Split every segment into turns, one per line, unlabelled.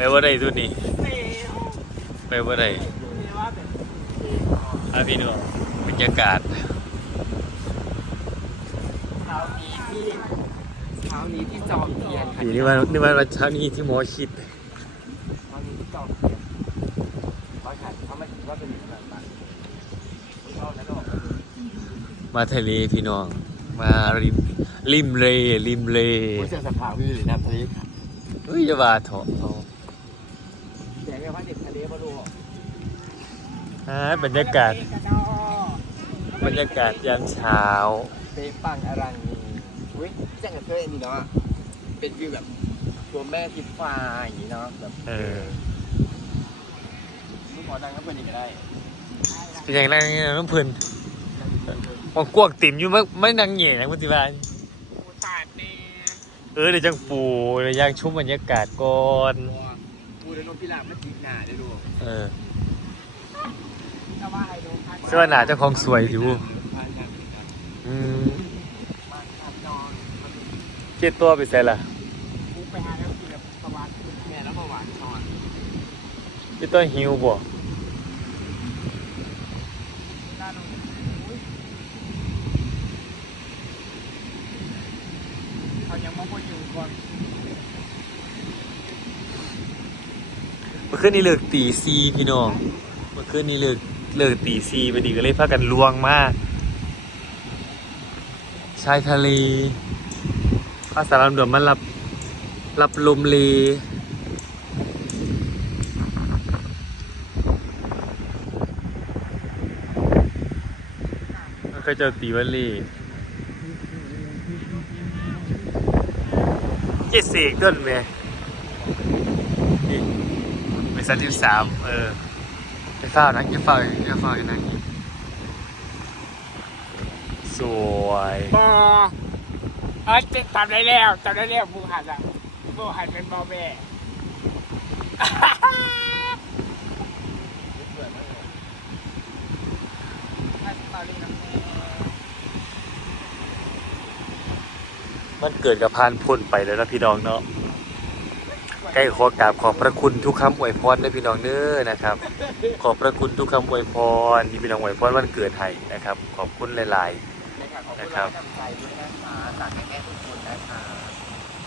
ไปว่าได้ตัวนี้
เมล
ไปว่าได้
เมลว่าแบบ
อาพี่น้องบรรยากาศ
เช้านี้ที่เช้านี้ที่จอมเทียนค่ะ
ปีนี้วันนี่วันวันเช้านี้ที่หมอชิด
เช้านี้ที่จอมเทียนเขาถ่ายเขาไม่คิดว่าเป็นอย่างนั้นนะชอบนะลูก
มาทะเลพี่น้อง มาริมริมเลริมเล
ผู้เชี่ยวชาญพี่หรือน้ำทะเล
เฮ้ยอย่าว่าเถอะ เอา
แสงว่าเด็กทะเลมาดู
อ่าบรรยากาศ บรรยากาศยามเช้า
เปปังอรังนีอุ้ยพี่แจ้งกับเธอเองนี่เนาะ เป็นวิวแบบตัวแม่ทิพย์ฟ้าอย่างนี้เนาะแบบ
เออ
ลูกหมอดังก็เป็นอย่างนี้ได้
เป็นอย่างนั้นน้องเพื่อนว่ากวกติ่มอยู่ไม่ไม่นางเหย่นะพุทธิบาล
ปูตาดเน่
เออเดี๋ยวจังปูเดี๋ยวย่างชุ่มบรรยากาศก่อน
ปูเดนนพิลาบมาจีบหนาได้ดู
เออ
แต่ว่าไฮโดพัน
เสื้อหนาเจ้าของสวยสิวูอืมเจ็ดตัวไปใส่ละ
ปูไปหาแล้วคือแบบประวัติแม่แล้วประวัตินอน
เจ็ดตัวหิวบ่
ด้านนู้นเขายังมองว่าอยู่ก่อน
เมื่อคืนนี้เลิกตีซีพี่น้องเมื่อคืนนี้เลิกเลิกตีซีไปดีก็เลยพากันลวงมากชายทะเลภาษาลำดวนมันรับรับลมเลมันเคยเจอตีวันล่เจ็ดเสกต้นไหม เป็นสันที่สามเออไปเฝ้านะอย่าเฝ้าอย่าเฝ้าอย่านั่งสวย
บอเออจะทำได้แล้วทำได้แล้วบูหันอะบูหันเป็นบอแม่
มันเกิดกับพานพ้นไปแล้วนะพี่น้องเนาะ ใกล้ขอกราบขอบพระคุณทุกคำอวยพรนะพี่น้องเน้อนะครับ ขอบพระคุณทุกคำอวยพรที่พี่น้องอวยพรวันเกิดให้นะครับ ขอบคุณหลายนะครับ
ขอใจด้วยนะคะจากแม่ๆทุกคนนะคะ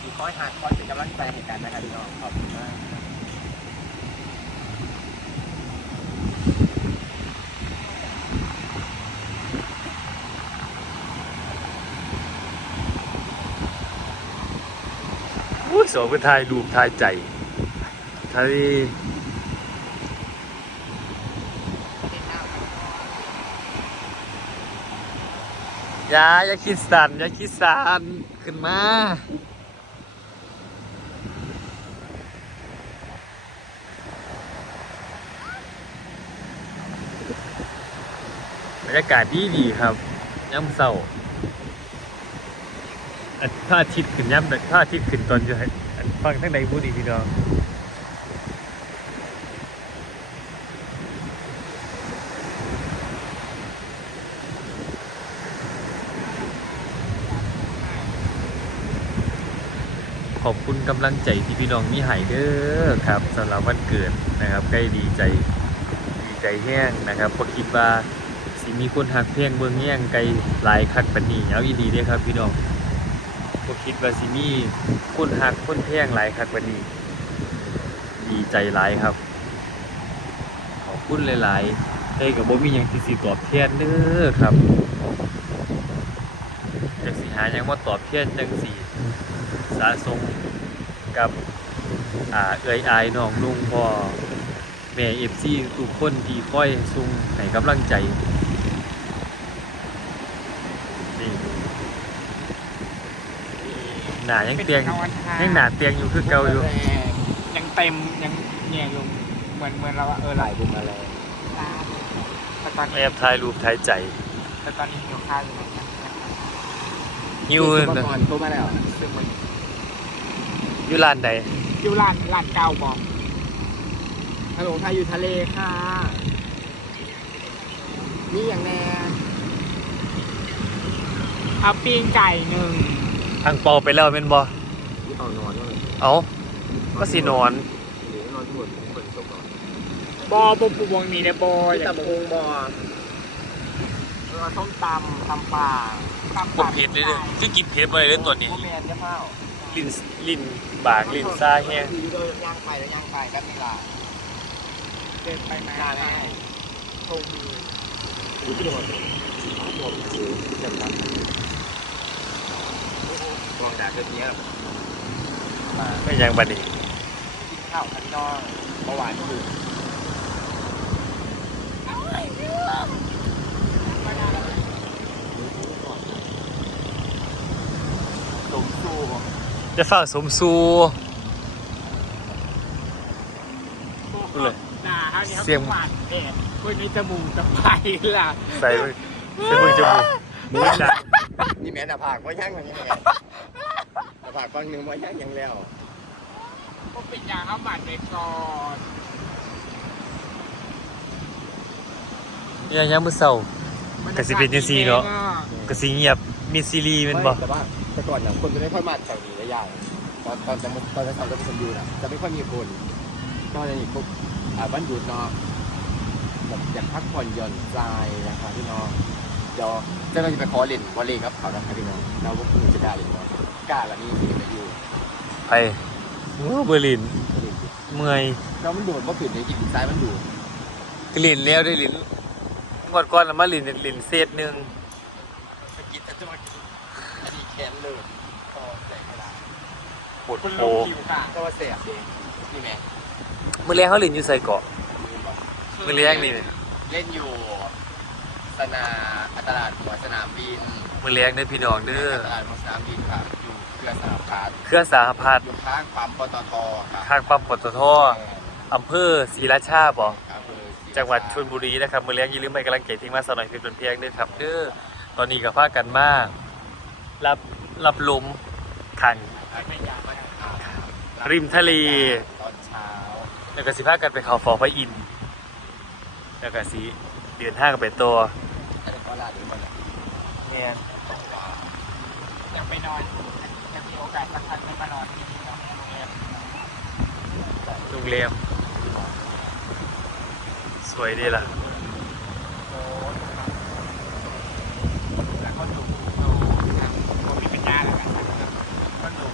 มีคอยหาคอยเป็นกำลังใจเห้กันนะครับพี่น้องขอบคุณมาก
อุ้ยสองเป็นทายรูปทายใจทายยาอย่าคิดสันอย่าคิดสันขึ้นมาบรรยากาศดีดีครับย่ำเศร้า อันพระอาทิตย์ขึ้นย่ำแต่พระอาทิตย์ขึ้นตอนจะอันฟังทั้งใดพูดีพี่น้องขอบคุณกำลังใจที่พี่น้องมีใหายเด้อครับสำหรับวันเกิดนะครับใกล้ดีใจดีใจแห้งนะครับพราะคิดว่าสิมีคนหักเพียงเมืองแย่งไกลหลายคักปนนี้เอาอีดีเด้ครับพี่น้อง เพราะคิดว่าสิมีคนหักคนแพงหลายคักปานนี้ ดีใจหลายครับ ขอบคุณหลายๆได้กับบ่มีหยังที่สิตอบแทนเด้อครับจักสิหาหยังมาตอบแทนจังสิสะสมกับอ่าเอื้อยอายน้องลุงพ่อแม่เอฟซีทุกคนที่คอยซุงให้กำลังใจนี่ห นายังเตียงยังหนาเตียงอยู่คือเก่าอยู่
ยังเต็มยังแง่อยู่เหมือนเหมือนเราว่าเออไหลบุญมาแล้วแต่ตอนนี้
แอบถ่ายรูปถ่ายใจ
แต่ตอนนี้หิวข้าวอยู่นะ
หิว
เปอก่อนโทรมาแล้ว
อยู่ร้านใด
อยู่ร้านร้านเก่าบอกฮัลโหลไทยอยู่ทะเลค่ะนี่อย่างแน่เอาปิ้งไก่หนึ่ง
ทางเปอไปแล้วเป็นบ่
ที่ต่อนอนด้วย
เอาก็สินอน
หรือหมดเปิดตกก่อน
บอบปูวงนี้นะบออ
ที่
ยาก
ตำพุงบอเราส้มตำตำปลา
ตำ
บ่เผ็ดเลยเด้อคือกินเผ็ดบ่ได้เด้อตัวนี้
โมแมนจะเข้า
ลิ้นลิ้นบากลิ้นซาแห้ง
คือเดินย่างไปแล้วย่างไปแบบนี้ล่ะ
เดินไปมา
หน้าแน่
ชมวิว
ดูที่โดนโดน คือเจ็บครับลองด่าเกินเนี้ยมา
ไม่ยังบัดนี้
กินข้าวทันนองเมื่อวานคือสมสู
จะฝากสมซูเลย
หน้าเขาเนี่ยเขา
เสียง
หวานแอบคนนี้จมูกจะไปล่ะ
ใส่ไว้ใส่มือจมูก มือจัก
นี่แม่หน้าผากว่าย่างมันยังไงหน้าผากฟังหนึ่งว่าย่างยังแล้ว
ก็เป็นยางเขาหมันไปก่อน
ยังยังมื้อเช้าก็สิเป็นจังซี่เนาะก็สิเงียบมีซีรีส์แม่นบ่
แต่ว่าแต่ก่อนเนี่ยคนจะไม่ค่อยมาแถวนี้ระยะตอนตอนจะตอนจะทำจะเป็นคนอยู่นะจะไม่ค่อยมีคนก็จะมีพวกอ่าบ้านดูดเนาะแบบอยากพักผ่อนหย่อนใจนะคะพี่น้อง เดี๋ยวเจ้าหน้าที่ไปขอเล่นวอลเลย์ครับเขานะคะพี่น้องเราพวกคุณจะได้าเล่นเนาะกล้าละนี่ที่ไปอยู่
ไปโอ้เบอร์ลิน
เล่น
เมื่อย
เรามันโดดเพราะผิดในกินซ้ายมันดูด
กลิ่นแล้วได้ลิ่นงวดก่อนน่ะมาลิ่นลิ่นเศษหนึ่ง
สกิดจะมากินอันนี้แค้นเลยพอใส่กระดาษ
ปวด
คุณ
โผ
ลุงคิวค่ะ
ก็ว่าเสียบเองนี่แม่เมื้
อแรกเขาลิ่นอยู่ใส่เกาะเมื้อแรกนี่
เล่นอยู่ สนามตลาดหัวสนามบิน
มื้อแรกเด้อพี่น้องเด้อ
ตลาดหัวสนามบินครับอยู่เครือสนามพาร์ท
เครือสาพัฒน์
อยู่ข้างปั๊มปตทครับ
ทางปั๊มปตทอำเภอศรีราชาบ่
ครับเออ
จังหวัดชลบุรีนะครับมื้อแรกอย่าลืมไปกำลังเกตทิ้งมาสาวหน่อยเพียงเป็นเพียงเด้อครับเด้อตอนนี้ก็พากันมารับรับลมขัง
ไม่อยากมาอ่า
ริมทะเล
ตอนเช้า
แล้วก็สิพากันไปเขาฟอพระอินทร์แล้วก็สิเดินห้างกันไปตัว
อันนี้ ก็ลาดหรือเปล่าเนี่ย
เนี่ย
อยากไปนอนอยากมีโอกาสสักครั้งได้มานอนที่นี่เนาะโรงแรม
โรงแรมสวยดีล่ะ
โอ้แล้วก็ดูดูนะผมมีปัญญาแล้วกันก็ดู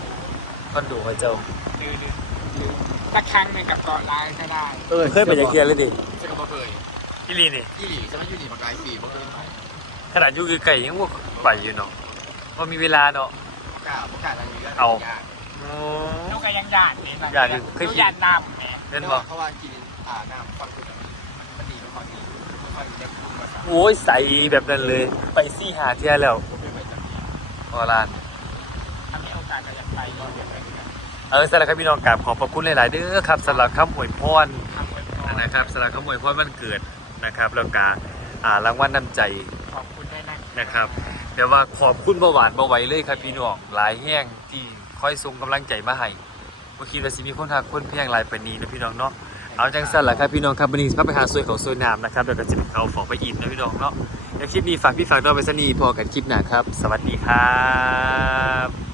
คอนโดพระเจ้า
ดูดูดูสักครั้งหนึ่งกับเกาะล้างก็ได้
เคยไปยาเกียร์เลยดิ
ฉันก็บ่เคย
พี่ลีนี่
ยี่หลีจะมาอยู่หลีมากายปีบ่เคยไป
ขนาดอยู่ไกลๆยังว่าไปอยู่เนาะว่ามีเวลาเนาะ
ประกาศประกาศอะไรนี้ก็
เอา
ยาก
ลูกก็ยังหยาดนี่นะ
หยาดอยู่เคย
ลูก
คิด
หยาดน้ำแหม
เล่น
แต่
บ่
ว่าเขาว่ากินอ่าน้ำฟังคุณมันมันดีกว่าดีไม่ค่อยได้คุณภาษา
โอ้ยใสแบบนั้นเลย ไปซี่หาเที่ยแล้ว
ผมไม่ไปจังหวัด
ออลาน
ถ้ามีโอกาสก็อยากไปอยู่เดี๋ยวไปกัน
เออสำหรับครับพี่น้องกราบขอบพระคุณหลาย ๆ เด้อครับสำหรับคำอวยพร
ทำไว้ก่อน
นะครับสำหรับคำอวยพรวันเกิดนะครับ แล้วก็อ่ารางวัลน้ำใจ
ขอบคุณได้ นะ
ครับ แต่ว่าขอบคุณเบาหวานเบาไหวเลยครับพี่น้องหลายแห้งที่คอยส่งกำลังใจมาให้เมื่อกี้ว่าสิมีคนทักคนเพียงหลายปานนี้นะพี่น้องเนาะเอาจังสั้นแหละครับพี่น้องครับวันนี้พาไปหาสวยเขาสวยนามนะครับเดี๋ยวก็จะเปเขาฝอกไปอินนะพี่น้องเนาะแล้วคลิปนี้ฝากพี่ฝากน้องไปสนีพอกันคลิปหน้าครับ สวัสดีครับ